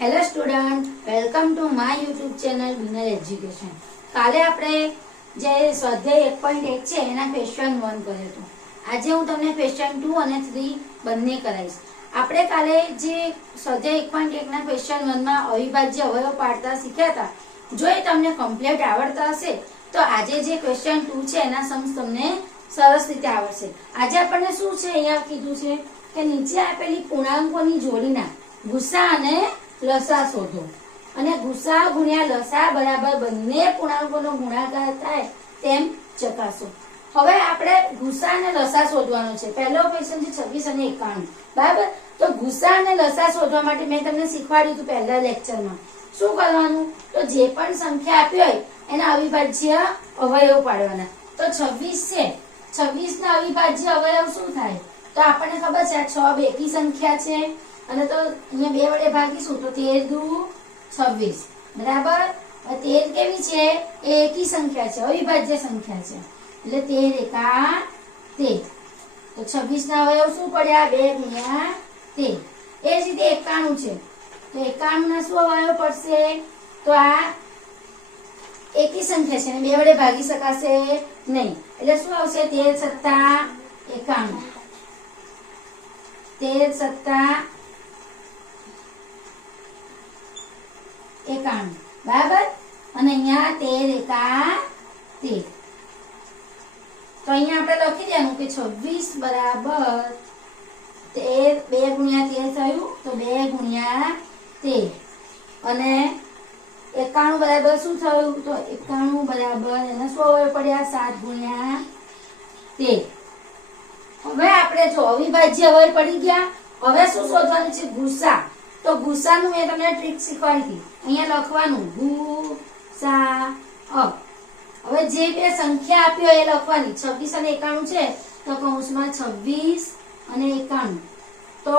Hello student, welcome to my YouTube channel winner education. કાલે આપણે જે સ્વાધ્યાય 1.1 છે એના ક્વેશ્ચન 1 કર્યો હતો। આજે હું તમને ક્વેશ્ચન 2 અને 3 બંને કરાવીશ। આપણે કાલે જે સ્વાધ્યાય 1.1 ના ક્વેશ્ચન 1 માં અવિભાજ્ય અવયવ પાડતા શીખ્યા હતા। જો એ તમને કમ્પ્લીટ આવડતા હશે તો આજે જે ક્વેશ્ચન 2 છે એના સમ્સ તમને સરસ રીતે આવડશે। આજે આપણને શું છે અહીંયા કીધું છે કે નીચે આપેલી પૂર્ણાંકોની જોડીના ગુસા અને લસા શોધો અને ગુસા ગુણ્યા લસા બરાબર બંને પૂર્ણાંકોનો ગુણાકાર થાય તેમ ચકાસો। હવે આપણે ગુસા અને લસા શોધવાનો છે। પહેલો ક્વેશ્ચન છે 26 અને 91, બરાબર। તો ગુસા અને લસા શોધવા માટે મેં તમને શીખવાડ્યું હતું પહેલા લેક્ચરમાં। શું કરવાનું, તો જે પણ સંખ્યા આપી હોય એના અવિભાજ્ય અવયવ પાડવાના। તો 26 છે, 26 ના અવિભાજ્ય અવયવ શું થાય, તો આપણને ખબર છે આ 6 બેકી સંખ્યા છે અને તો અહીંયા 2 વડે ભાગીશું તો 13 દુ 26, બરાબર। 13 કેવી છે, એ એકી સંખ્યા છે, અવિભાજ્ય સંખ્યા છે, એટલે 13 એકા 13। તો 26 ના અવયવ શું પડ્યા, 2 ગુણ્યા 13। એ જ રીતે 91 છે, તો 91 ના શું અવયવ પડશે, તો આ એકી સંખ્યા છે અને 2 વડે ભાગી શકાશે નહીં, એટલે શું આવશે 13 સત્તા 91, 13 સત્તા 91, બરાબર। અને અહીંયા 13 એકા 13, તો અહીંયા આપણે લખી દેવાનું કે 26 બરાબર 13, 2 ગુણ્યા 13 થયું તો 2 ગુણ્યા 13 અને 91 બરાબર શું થયું, તો 91 બરાબર એના શું અવયવ પડ્યા, 7 ગુણ્યા 13। હવે આપણે જો અવિભાજ્ય અવયવ પડી ગયા, હવે શું શોધવાનું છે, ગુસા। તો ગુસાનું મેં તમને ટ્રીક શીખવાડી હતી, અહીંયા લખવાનું ગુસા અ। હવે જે બે સંખ્યા આપી હોય એ લખવાની, 26 અને 91 છે તો કૌંસમાં 26 અને 91। તો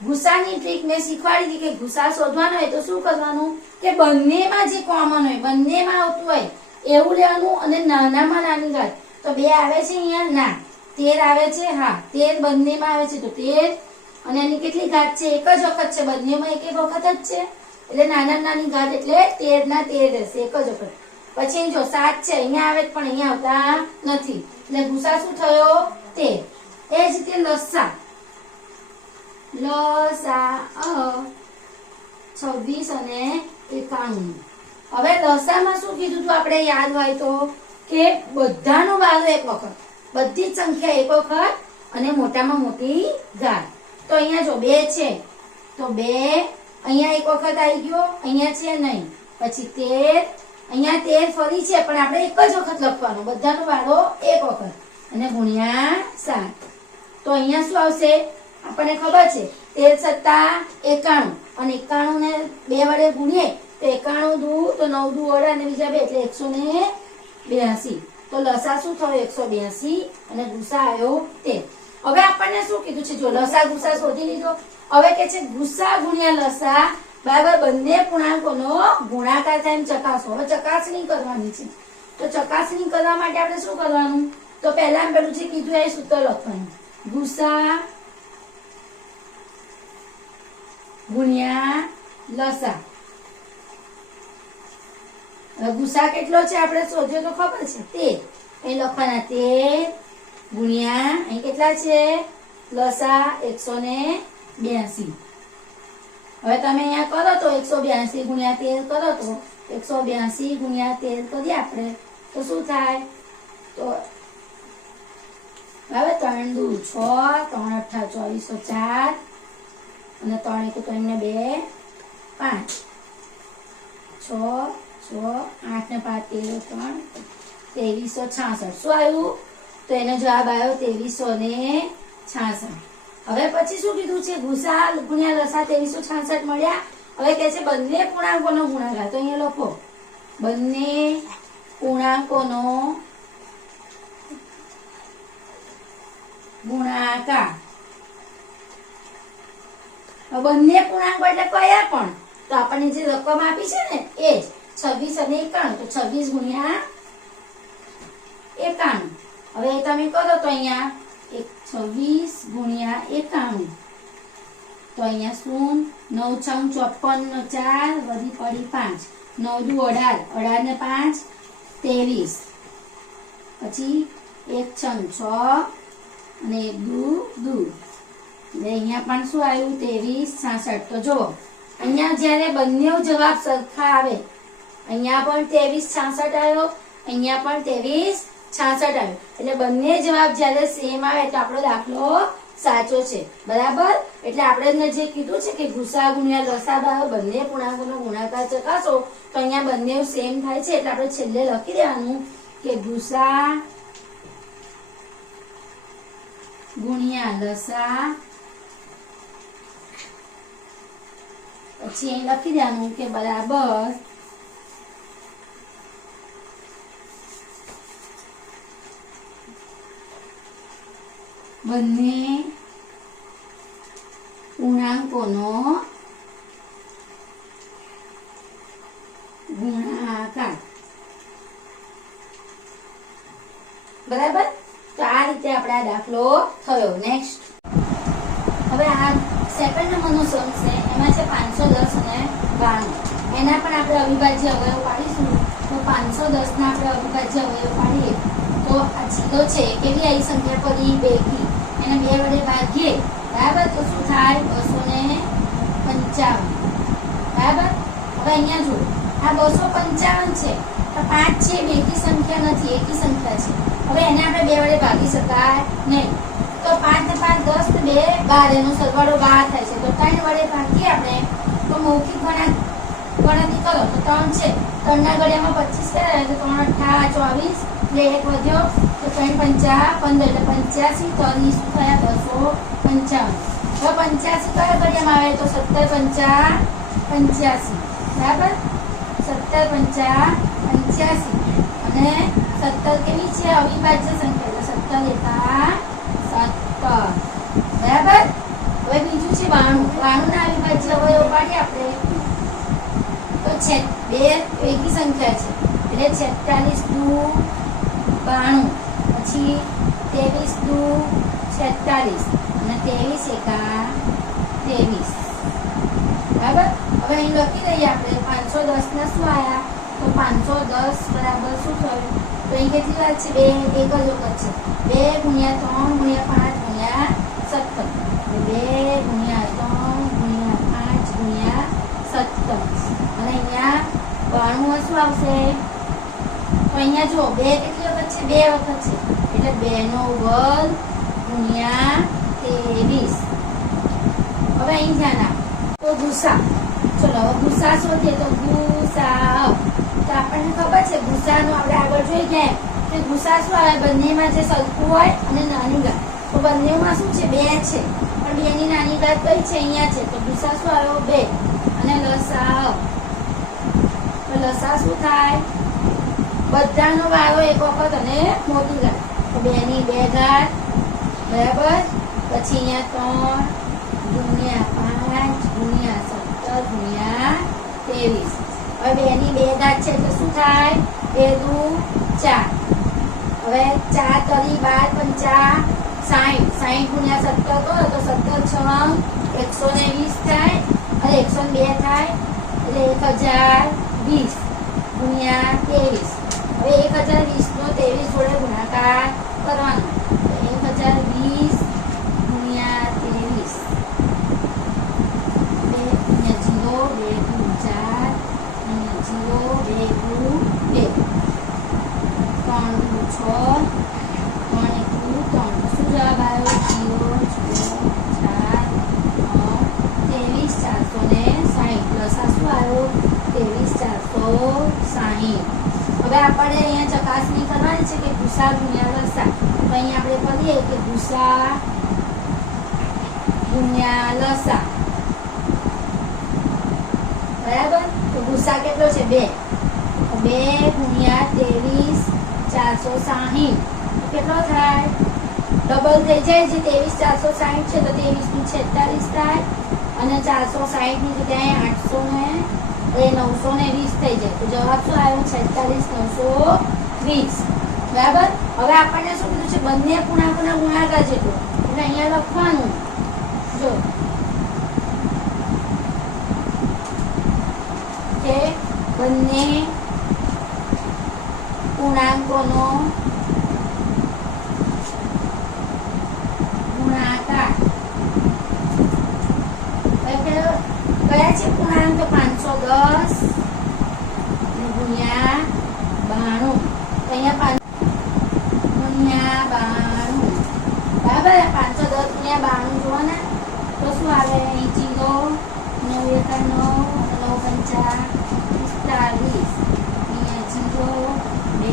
ગુસાની ટ્રીક મેં શીખવાડી હતી કે ગુસા શોધવાનો હોય તો શું કરવાનું કે બંનેમાં જે કોમન હોય, બંનેમાં આવતું હોય એવું લેવાનું અને નાનામાં નાની ઘાત। તો 2 આવે છે અહીંયા, ના 13 આવે છે, હા 13 બંનેમાં આવે છે તો 13 અને એની કેટલી ઘાત છે, એક જ વખત છે, બંનેમાં એક એક વખત જ છે, એટલે નાના નાની ઘાત એટલે 13 ના 13 રહેશે, એક જ વખત। પછી જો 7 છે અહીંયા આવે પણ અહીંયા આવતા નથી, એટલે ગુસા શું થયો 13। એ જ રીતે લસા, લસા 26 અને 91। હવે લસામાં શું કીધું તું આપણે યાદ હોય તો કે બધાનો વારો એક વખત, બધી જ સંખ્યા એક વખત અને મોટામાં મોટી ઘાત। તો અહીંયા જો 2 છે તો 2 અહીંયા એક વખત આવી ગયો, અહીંયા છે નહીં, પછી 13 અહીંયા 13 ફરી છે પણ આપણે એક જ વખત લખવાનો, બધાનો વારો એક વખત અને ગુણ્યા 7। તો અહીંયા શું આવશે, આપણને ખબર છે 13 સત્તા 91 અને 91 ને 2 વડે ગુણીએ તો 91 દુ તો 9 દુ વડે અને બીજા 2 એટલે 182। તો લસા શું થયો 182 અને ગુસા આવ્યો 13। હવે આપણને શું કીધું છે, જો લસા ગુસા શોધી લીધો, હવે કે છે ગુસા ગુણ્યા લસા બરાબર બંને પૂર્ણાંકોનો ગુણાકાર થાય એમ ચકાસો। હવે ચકાસણી કરવાની છે, તો ચકાસણી કરવા માટે આપણે શું કરવાનું, તો પહેલા પેલું જે કીધું એ સૂત્ર લખવાનું, ગુસા ગુણ્યા લસા। ગુસા કેટલો છે આપણે શોધ્યો તો ખબર છે 13, અહીં લખવાના 13 ગુણ્યા અહીં કેટલા છે લસા 182। હવે તમે અહીંયા કરો તો 182 ગુણ્યા 13 કરો તો 182 ગુણ્યા 13 કરીએ આપણે તો શું થાય, તો બરાબર 3 દુ 6, 3 8 2404 અને 3 1 3 ને 2 5, 6 6 8 ને 5 13 3 2366। શું આવ્યું, તો એનો જવાબ આવ્યો 2366। હવે પછી શું કીધું છે, ગુસા ગુણ્યા લસા 2366 મળ્યા। હવે કે છે બંને પૂર્ણાંકોનો ગુણાકાર, તો અહીંયા લખો બંને પૂર્ણાંકોનો ગુણાકાર। બંને પૂર્ણાંકો એટલે કયા પણ, તો આપણને જે રકમ આપી છે ને એ જ 26 અને 91, તો 26 ગુણ્યા 91। હવે તમે કરો તો અહીંયા 26 ગુણ્યા 91 તો અહીંયા શૂન્ય, 9 છંગ 54 નો 4 વધી પડી 5, 9 દુ 18, 18 ને 5 23, પછી 1 છંગ 6 અને 1 દુ 2, એટલે અહીંયા પણ શું આવ્યું 23 66. તો જુઓ અહીંયા જ્યારે બંને જવાબ સરખા આવે, અહીંયા પણ 23 66 આવ્યો, અહીંયા પણ 23 66 આવ્યો, એટલે બંને જવાબ જ્યારે સેમ આવે તો આપણો દાખલો સાચો છે. બરાબર. એટલે આપણે જે કીધું છે કે ગુસા ગુણ્યા લસા બરાબર બંને પૂર્ણાંકોનો ગુણાકાર ચકાસો, તો અહીંયા બંને સેમ થાય છે. એટલે આપણે છેલ્લે લખી દેવાનું કે ગુસા ગુણ્યા લસા, પછી અહીં લખી દેવાનું કે બરાબર બંને પૂર્ણાંકોનો ગુણાકાર. બરાબર. તો આ રીતે આપણે આ દાખલો થયો. નેક્સ્ટ, હવે આ સેકન્ડ નંબરનો સમ છે, એમાં છે 510 અને 92. એના પણ આપણે અવિભાજ્ય અવયવ પાડીશું. તો 510 ના આપણે અવિભાજ્ય અવયવ પાડીએ તો આ છેલ્લો છે કેવી આવી સંખ્યા પડી બેકી, એને 2 વડે ભાગીએ. બરાબર. તો શું થાય 255. બરાબર. હવે અહીંયા જો આ 255 છે, તો 5 છે બેકી સંખ્યા નથી, એકી સંખ્યા છે. હવે એને આપણે 2 વડે ભાગી શકાય નહીં. તો 5 ને 5 10 ને 2 12, એનો સરવાળો 12 થાય છે. તો 3 વડે ભાગીએ આપણે તો મૌખિક ગણતરી કરો તો 3 છે, 3 ના ઘડિયામાં 25 થાય તો 3 8 24, એટલે 1 વધ્યો તો 3 5 15, એટલે 85. તો અહીં શું થયા 255. હવે 85 કયા ઘડિયામાં આવે તો 17 5 85. બરાબર. 17 5 85 અને 17 કેવી છે અવિભાજ્ય સંખ્યા, એટલે 17 એકા 17. બરાબર. હવે બીજું છે 92. 92 ના અવિભાજ્ય અવયવ પાડીએ આપણે તો છે 2 એકી સંખ્યા છે, એટલે 46 દુ 92, પછી 23 દુ 46 અને 23 એકા 23. બરાબર. હવે અહીં લખી દઈએ આપણે 510 ના શું આયા તો 510 બરાબર શું થયું તો અહીં કેટલી વાત છે 2 એક જ વખત છે 2 ગુણ્યા 3 ગુણ્યા 5 ગુણ્યા 17, 2 ગુણ્યા 3 ગુણ્યા 5 ગુણ્યા 17. અને અહીંયા 92 શું આવશે તો અહીંયા જો 2 કેટલી વખત છે 2 વખત છે, એટલે 2 નો વર્ગ ગુણ્યા 23. હવે અહીં ધ્યાન આપો તો ગુસા, ચલો હવે ગુસા શોધીએ તો ગુસા, તો આપણને ખબર છે ગુસાનો આપણે આગળ જોઈ ગયા કે ગુસા શું આવે બંનેમાં જે સરખું હોય અને નાની ઘાત. તો બંનેમાં શું છે 2 છે, પણ 2 ની નાની ઘાત કઈ છે અહીંયા છે, તો ગુસા શું આવ્યો 2. અને લસા, તો લસા શું થાય બધાનો વારો એક વખત અને મોટી ઘાત, તો 2 ની 2 ઘાત. બરાબર. પછી અહીંયા 3 ગુણ્યા 5 ગુણ્યા 17 ગુણ્યા 23. હવે 2 ની 2 ઘાત છે તો શું થાય 2 દુ 4. હવે 4 તરી 12 50 60 ગુણ્યા 17 કરો તો 17 6 120 થાય અને 102 થાય, એટલે 1020 ગુણ્યા 23. હવે 1020 નો 23 જોડે ગુણાકાર કરવાનો, તો 1020 ગુણ્યા 23. 2 0 2 દુ 4 0 2 દુ 2 3 દુ 6 3 દુ 3. શું જવાબ આવ્યો 0 6 4 9 23 460. પ્લસ આ શું આવ્યો 23 460. હવે આપણે અહીંયા ચકાસણી કરવાની છે કે ગુસા ગુણ્યા લસા. તો અહીંયા આપણે કરીએ કે ગુસા ગુણ્યા લસા. બરાબર. તો ગુસા કેટલો છે 2. 2 ગુણ્યા 23 460 કેટલો થાય ડબલ થઈ જાય છે 23 460 છે તો 23 નું 46 થાય અને 460 ની જગ્યાએ 920 થઈ જાય. તો જવાબ શું આવ્યો 46 920. બરાબર. હવે આપણને શું કીધું છે બંને પૂર્ણાંકોના ગુણાકાર જેટલો, એટલે અહીંયા લખવાનું જો બંને પૂર્ણાંકોનો ગુણાકાર. કયા છે પૂર્ણાંક? તો 510 ગુણ્યા 92. તો અહીંયા 5 ગુણ્યા 92. બરાબર. 510 ગુણ્યા 92 જુઓ ને તો શું આવે? અહીં 0 9 એકા 9 9 પંચા 45. અહીંયા 0 2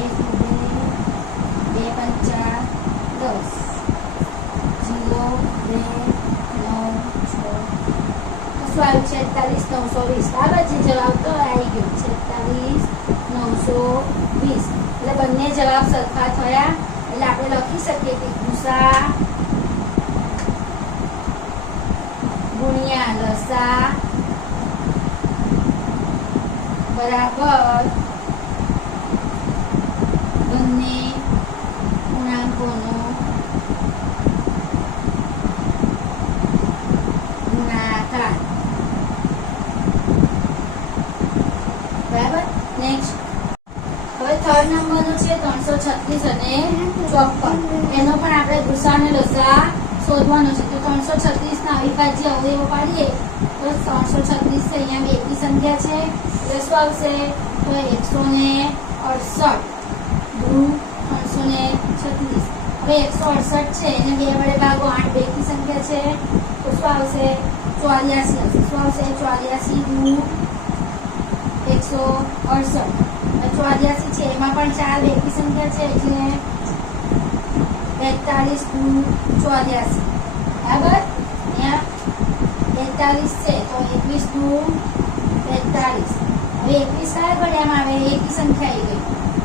2 પંચા 10 0 2 9 6. શું આવ્યું? 46 920. બરાબર છે. જવાબ તો આવી ગયો 46 920. એટલે બંને જવાબ સરખા થયા. એટલે આપણે લખી શકીએ કે ગુસા ગુણ્યા લસા બરાબર બંને પૂર્ણાંકોનો ગુણાકાર. બરાબર. નેક્સ્ટ હવે થર્ડ નંબરનો છે 336 અને 54. એનો પણ આપણે ગુસા અને લસા શોધવાનો છે. તો 336 ના અવિભાજ્ય અવયવો પાડીએ તો 336 છે. અહીંયા બે એકી સંખ્યા છે એટલે શું આવશે? તો 168 ગુણ 336. હવે 168 છે એને 2 વડે ભાગો. 8 બેકી સંખ્યા છે તો શું આવશે? 84 આવશે. શું આવશે? 84 ગુણ 168. 84 છે એમાં પણ 4 બેકી સંખ્યા છે એટલે 42 ગુણ 84. બરાબર. અહીંયા 42 છે તો 21 ગુણ 42. હવે 21 કયા ઘડિયામાં આવે? એકી સંખ્યા આવી ગઈ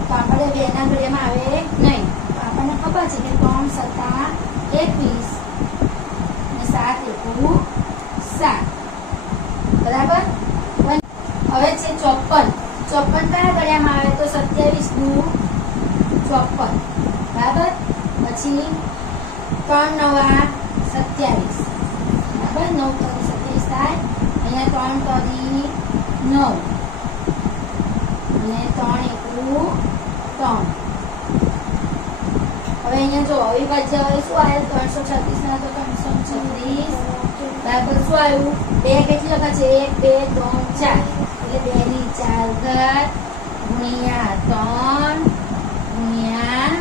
તો આપણે 2 ના ઘડિયામાં આવે નહીં. તો આપણને ખબર છે કે 3 સત્તા 21 અને 7 એકુ 7. બરાબર. હવે છે 54. 54 કયા ઘડિયામાં આવે? તો 27 ગુણ 54. બરાબર. પછી 3 નવા 27. બરાબર. 9 તરી 27 થાય. અહીંયા 3 તરી 9 અને 3 એકુ 3. હવે અહીંયા જો અવિભાજ્ય હવે શું આવ્યું? 336 ના તો 336. બરાબર. શું આવ્યું? 2 કેટલી વખત છે? 1 2 3 4 એટલે 2 ની 4 ઘાત ગુણ્યા 3 ગુણ્યા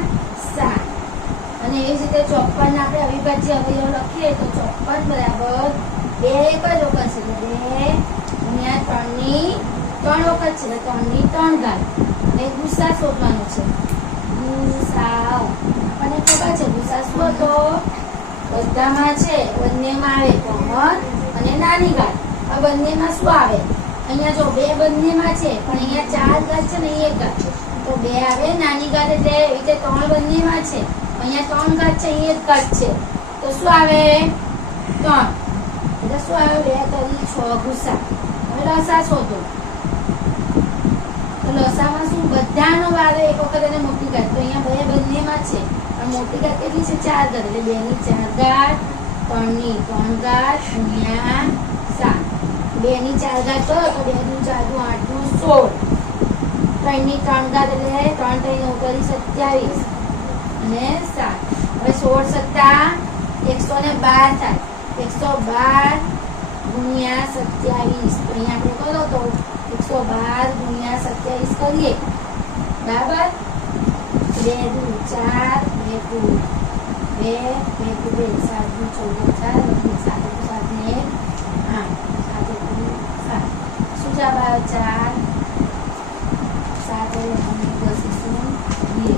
7. અને એ જ રીતે 54 આપણે અવિભાજ્ય અવયવ લખીએ તો 54 બરાબર 2 એક જ વખત છે. 2 ગુણ્યા 3 ની 3 વખત છે. 3 ની 3 ઘાત. અને ગુસા શોધવાનો છે. ગુસા આપણને ખબર છે ગુસા શું હતો? બધામાં છે બંનેમાં આવે કોમન અને નાની ઘાત. આ બંનેમાં શું આવે? અહીંયા જો 2 બંનેમાં છે પણ અહીંયા 4 ઘાત છે ને 1 ઘાત છે તો 2 આવે નાની ઘાત. એટલે એ રીતે 3 બંનેમાં છે. અહીંયા 3 ઘાત છે, અહીંયા 1 ઘાત છે તો શું આવે? 3. એટલે શું આવે? 2 તરી 6 ગુસા. હવે લસા શોધો. તો લસામાં શું? બધાનો વારો એક વખત અને મોટી ઘાત. તો અહીંયા 2 બંનેમાં છે પણ મોટી ઘાત કેટલી છે? 4 ઘાત. એટલે 2 ની 4 ઘાત 3 ની 3 ઘાત ગુણ્યા 7. 2 ની 4 ઘાત કરો તો 2 ની 4 નું 8 નું 16. 3 ની 3 ઘાત એટલે 3 3 9 કરી 27 અને 7. હવે 16 સત્તા 112 થાય. 112 ગુણ્યા 27. તો અહીંયા આપણે કરો તો 112 ગુણ્યા 27 કરીએ. બરાબર. 2 દુ 4 2 દુ 2 2 દુ 2 7 દુ 14 4 7 દુ 7 ને 8 7 દુ 7. શું જવાબ આવ્યો? 4 7 10 2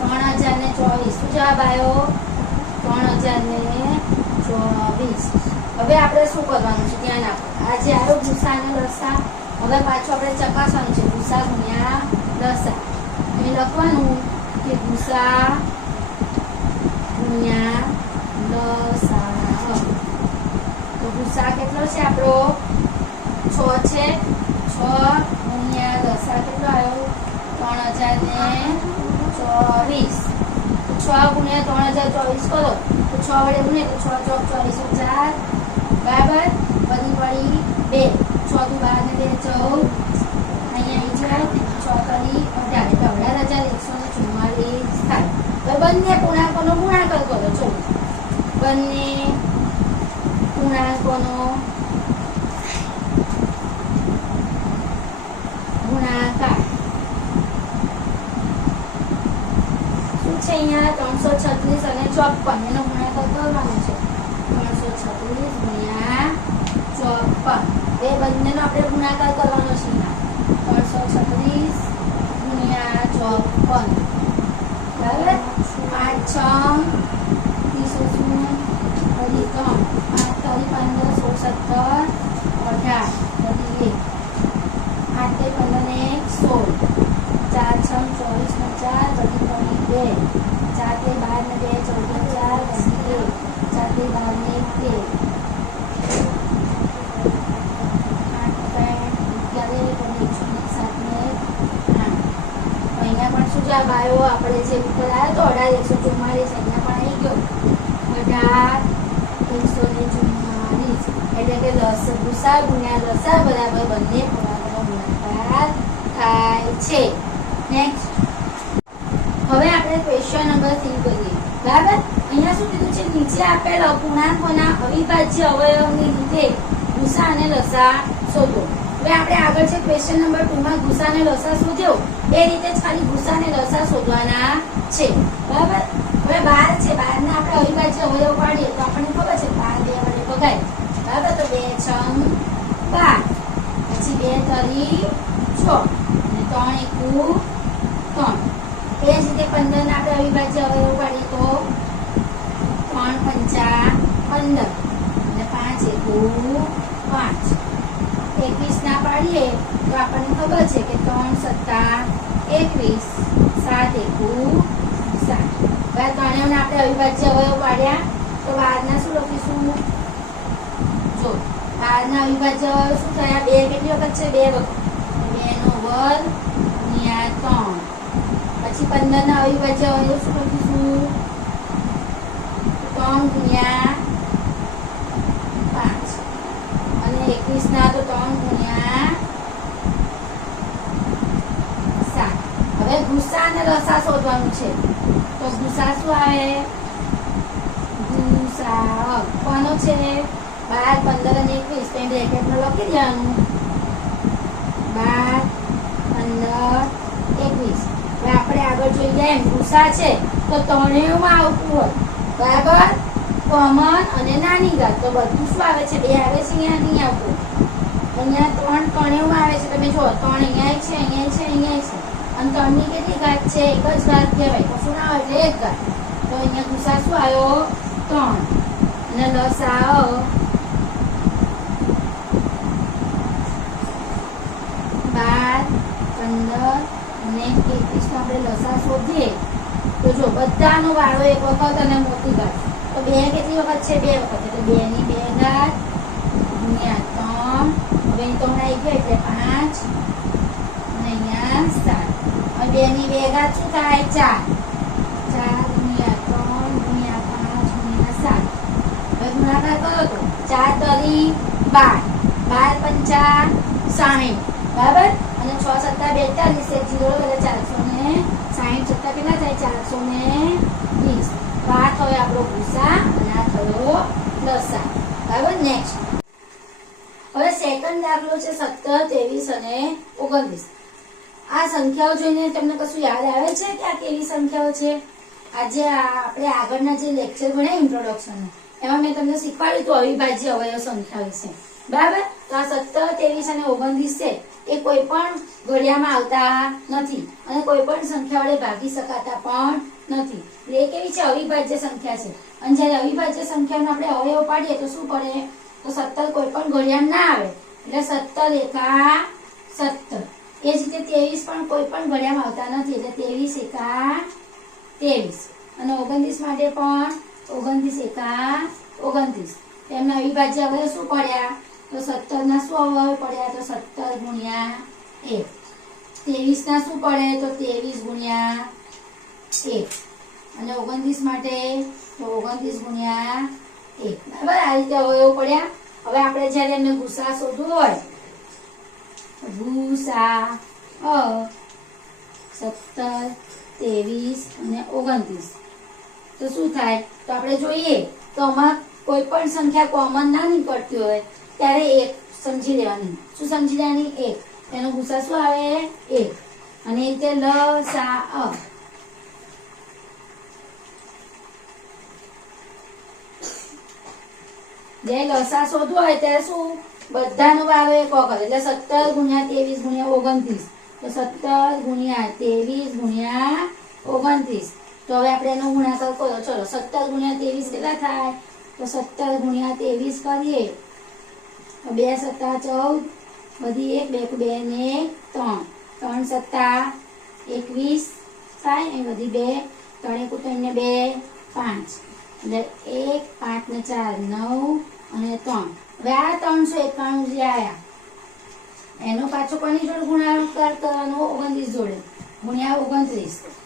3024. શું જવાબ આવ્યો? 3024. હવે આપણે શું કરવાનું છે? ધ્યાન આપો. આ જે આવ્યો ગુસા અને લસા. હવે પાછું આપણે ચકાસવાનું છે ગુસા ગુણ્યા લસા. એ લખવાનું કે ગુસા ગુણ્યા લસા. તો ગુસા કેટલો છે આપણો? 6 છે. 6 ગુણ્યા લસા કેટલો આવ્યો? 3024. 6 ગુણ્યા 3024 કરો તો 6 વડે ગુણે તો 6 ચોક 24 4. બરાબર. વધી પડી 2. 6 દુ 12 ને 2 14. અહીંયા 54 એનો ગુણાકાર કરવાનો છે 336 ગુણ્યા 54 એ બંનેનો આપણે ગુણાકાર કરવાનો છે 336 ગુણ્યા 54 બરાબર 5 બાયો આપણે જે ઉપર આવ્યો તો 18 144 એટલે કે ગુસા ગુણ્યા લસા બરાબર બંને પૂર્ણાંકોનો ગુણાકાર થાય છે. નેક્સ્ટ હવે આપણે ક્વેશ્ચન નંબર 3 કરીએ. બરાબર અહીંયા શું કીધું છે નીચે આપેલ પૂર્ણાંકોના અવિભાજ્ય અવયવની રીતે ગુસા અને લસા શોધો. હવે આપણે આગળ છે ક્વેશ્ચન નંબર 2 માં ગુસા અને લસા શોધ્યો એ રીતે જ ખાલી ગુસા અને લસા શોધવાના છે. બરાબર હવે 12 છે 12 ને આપણે અવિભાજ્ય અવયવ પાડીએ તો આપણને ખબર છે 12 2 વડે ભગાય. બરાબર તો 2 6 12 પછી 2 તરી 6 અને 3 એકુ 3. એ જ રીતે 15 ને આપણે અવિભાજ્ય અવયવ પાડીએ તો 3 પંચા 15 અને 5 એકુ 5. 21 ના પાડીએ તો આપણને ખબર છે કે 3 સત્તા 21 7 એકુ 7. હવે ત્રણેયને આપણે અવિભાજ્ય અવયવ પાડ્યા તો 12 ના શું લખીશું જો 12 ના અવિભાજ્ય અવયવ શું થયા 2 કેટલી વખત છે 2 વખત 2 નો વર્ગ ગુણ્યા 3. પછી 15 ના અવિભાજ્ય અવયવ શું લખીશું 3 ગુણ્યા 5 અને 21 ના તો 3 ગુણ્યા 7. હવે ગુસા અને લસા શોધવાનું છે તો ગુસા શું આવે ગુસા કોનો છે 12 15 અને 21 તો બ્રેકેટમાં લખી દેવાનું 12 15 21. હવે આપણે આગળ જોઈએ એમ ગુસા છે તો ત્રણેયમાં આવતું હોય બરાબર કોમન અને નાની ઘાત તો બધું શું આવે છે 2 આવે છે અહીંયા નહીં આવતું અહીંયા 3 ત્રણેયમાં આવે છે. તમે જુઓ 3 અહીંયા છે અહીંયા છે અહીંયા છે અને 3 ની કેટલી ઘાત છે એક જ ઘાત કહેવાય કશું ના હોય એટલે એક ઘાત. તો અહીંયા ગુસા શું આવ્યો 3 અને લસા 12 15 અને 21 નો આપણે લસા શોધીએ તો જો બધાનો વાળો એક વખત અને મોટી ઘાત તો 2 કેટલી વખત છે 2 વખત એટલે 2 ની 2 ઘાત ગુણ્યા 3 હવે 3 આવી ગયો એટલે 5 અને અહીંયા 7 હવે 2 ની 2 ઘાત શું થાય 4 4 ગુણ્યા 3 ગુણ્યા 5 ગુણ્યા 7. હવે ગુણાકાર કરો તો 4 તરી 12 12 પંચા 60 બરાબર અને 6 સત્તા 42 એક 0 એટલે 460 સત્તા કેટલા થાય 420. તો આ થયો આપણો ગુસા અને આ થયો લસા. બરાબર નેક્સ્ટ હવે સેકન્ડ દાખલો છે 17 23 અને 29. આ સંખ્યાઓ જોઈને તમને કશું યાદ આવે છે કે આ કેવી સંખ્યાઓ છે? આજે આપણે આગળના જે લેક્ચર ભણ્યા ઇન્ટ્રોડક્શન એમાં મેં તમને શીખવાડ્યું હતું અવિભાજ્ય અવયવ સંખ્યા વિશે. બરાબર તો આ 17 23 અને 29 છે એ કોઈ પણ ઘડિયામાં આવતા નથી અને કોઈ પણ સંખ્યા વડે ભાગી શકાતા પણ નથી. એ કેવી છે અવિભાજ્ય સંખ્યા છે અને જ્યારે અવિભાજ્ય સંખ્યાનો આપણે અવયવ પાડીએ તો શું પડે તો 17 કોઈ પણ ઘડિયામાં ના આવે એટલે 17 એકા 17. એ જ રીતે 23 પણ કોઈ પણ ઘડિયામાં આવતા નથી એટલે 23 એકા 23 અને 29 માટે પણ 29 એકા 29. તેમના અવિભાજ્ય અવયવ શું પડ્યા તો 17 ના શું અવયવ પડ્યા તો 17 ગુણ્યા 1. 23 ના શું પડે તો 23 ગુણ્યા 1 અને 29 માટે તો 29 ગુણ્યા 1. બરાબર આ રીતે અવયવ પડ્યા. હવે આપણે જ્યારે એમને ગુસા શોધવું હોય ગુસા 17 23 અને 29 તો શું થાય તો આપણે જોઈએ તો આમાં કોઈ પણ સંખ્યા કોમન ના નીકળતી હોય ત્યારે 1 સમજી લેવાની. શું સમજી લેવાની 1. તેનો ગુસા શું આવે 1 અને તે લસા જે લસા શોધવો હોય ત્યારે શું બધાનો વારો એક વખત એટલે 17 ગુણ્યા 23 ગુણ્યા 29 તો 17 ગુણ્યા 23 ગુણ્યા 29 તો હવે આપણે એનો ગુણાકાર કરો ચલો 17 ગુણ્યા 23 કેટલા થાય તો 17 ગુણ્યા 23 કરીએ તો 2 સત્તા 14 બધી 1 2 2 ને 3 3 સત્તા 21 થાય એ બધી 2 3 1 3 ને 2 5 એટલે 1 5 ને 4 9 અને 3 હવે આ 391 જે આયા એનો પાછો કોની જોડે ગુણાકાર કરવાનો 29 જોડે ગુણ્યા 29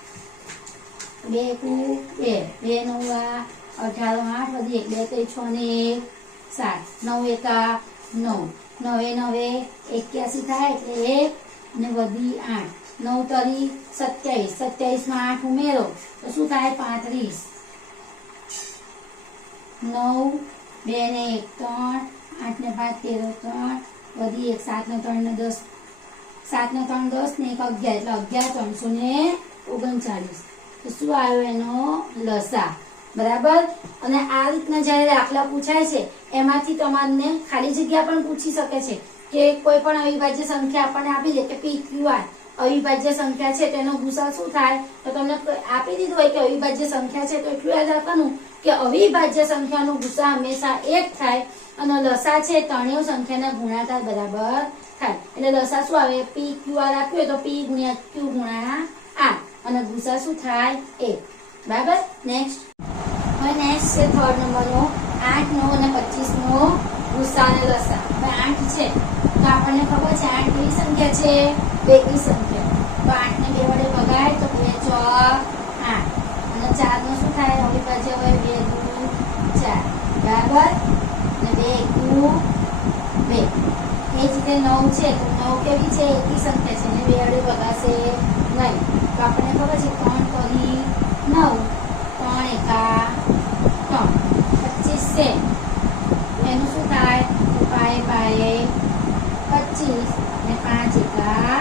2 2 2 9 18 8 વધી 1 2 3 6 ને 7 9 એકા 9 9 9 81 થાય એટલે 1 ને વધી 8 9 તરી 27 27 માં 8 ઉમેરો તો શું થાય 35 9 2 ને 1 3 8 ને 5 13 3 વધી 1 7 ને 3 ને 10 7 ને 3 10 ને 1 11 એટલે 11 339 તો શું આવ્યો એનો લસા બરાબર અને આ રીતના જ્યારે દાખલા પૂછાય છે એમાંથી તમારને ખાલી જગ્યા પણ પૂછી શકે છે કે કોઈ પણ અવિભાજ્ય સંખ્યા આપણને આપી દે કે PQR અવિભાજ્ય સંખ્યા છે તેનો ગુસા શું થાય તો તમને આપી દીધું હોય કે અવિભાજ્ય સંખ્યા છે તો એટલું યાદ રાખવાનું કે અવિભાજ્ય સંખ્યાનો ગુસા હંમેશા 1 થાય અને લસા છે ત્રણેય સંખ્યાના ગુણાકાર બરાબર થાય એટલે લસા શું આવે PQR આપ્યું હોય તો P ગુણ્યા Q ગુણ્યા R અને ગુસા શું થાય 1 બરાબર નેક્સ્ટ હવે નેક્સ્ટ છે થર્ડ નંબરનો 8 9 અને 25 નો ગુસા અને લસા હવે 8 છે તો આપણને ખબર છે 8 કેવી સંખ્યા છે બેકી સંખ્યા તો 8 ને 2 વડે ભગાય તો 2 4 8 અને 4 નો શું થાય અવિભાજ્ય હોય 2 2 4 બરાબર અને 2 1 2 એ જ રીતે 9 છે તો 9 કેવી છે એકી સંખ્યા છે અને 2 વડે ભગાશે નહીં તો આપણને ખબર છે 3 કરી 9 3 એકા 3 25 છે એનું શું થાય પાયે પાયે 25 ને 5 એકા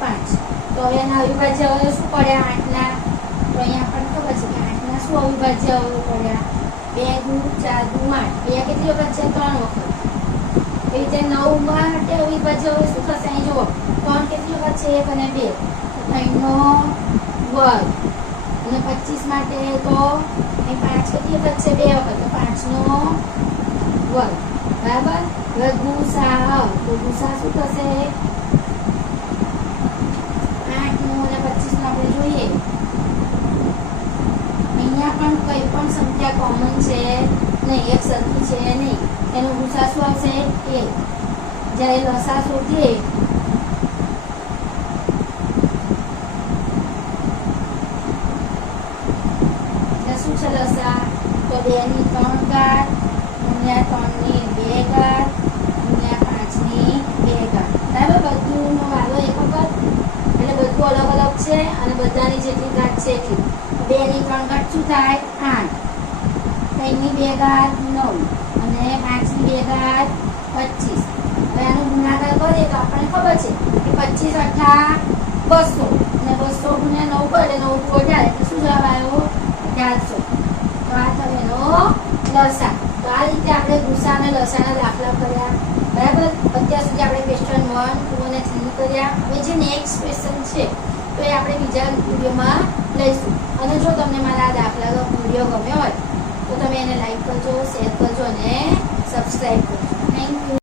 5 તો હવે એના અવિભાજ્ય અવયવ શું પડ્યા 8 ના તો અહીંયા આપણને ખબર છે કે 8 ના શું અવિભાજ્ય અવયવ પડ્યા 2 દુ 4 દુ 8 2 કેટલી વખત છે 3 વખત એ રીતે 9 માટે અવિભાજ્ય અવયવ શું થશે અહીં જુઓ 3 કેટલી વખત છે 1 અને 2 તો 3 નો વર્ગ અને 25 માટે તો અહીં 5 કેટલી વખત છે 2 વખત તો 5 નો વર્ગ બરાબર હવે ગુસા તો ગુસા શું થશે 8 નો અને 25 નો આપણે જોઈએ અહીંયા પણ કોઈ પણ સંખ્યા કોમન છે નહીં એક સરખી છે નહીં એનો ગુસા શું આવશે 1 જ્યારે લસા શોધીએ શું છે લસા તો 2 ની 3 ઘાત ગુણ્યા 3 ની 2 ઘાત ગુણ્યા 5 ની 2 ઘાત બરાબર બધુંનો વાલો એક વખત એટલે બધું અલગ અલગ છે અને બધાની જેટલી ઘાત છે એટલી 2 ની 3 ઘાત શું થાય 8 3 ની 2 ઘાત 9 અને 5 ની 2 ઘાત 25 હવે આનો ગુણાકાર કરીએ તો આપણને ખબર છે કે 25 અઠા 200 અને 200 ગુણ્યા 9 કરે 9 18 એટલે શું જવાબ આવ્યો 1800 તો આ થયો એનો લસા તો આ રીતે આપણે ગુસા અને લસાના દાખલા કર્યા બરાબર અત્યાર સુધી આપણે ક્વેશ્ચન 1 2 અને 3 કર્યા હવે જે નેક્સ્ટ ક્વેશ્ચન છે તો એ આપણે બીજા વિડીયોમાં લઈશું અને જો તમને મારા દાખલાનો વિડીયો ગમ્યો હોય તો તમે એને લાઈક કરજો શેર કરજો અને સબસ્ક્રાઇબ કરજો થેન્ક યુ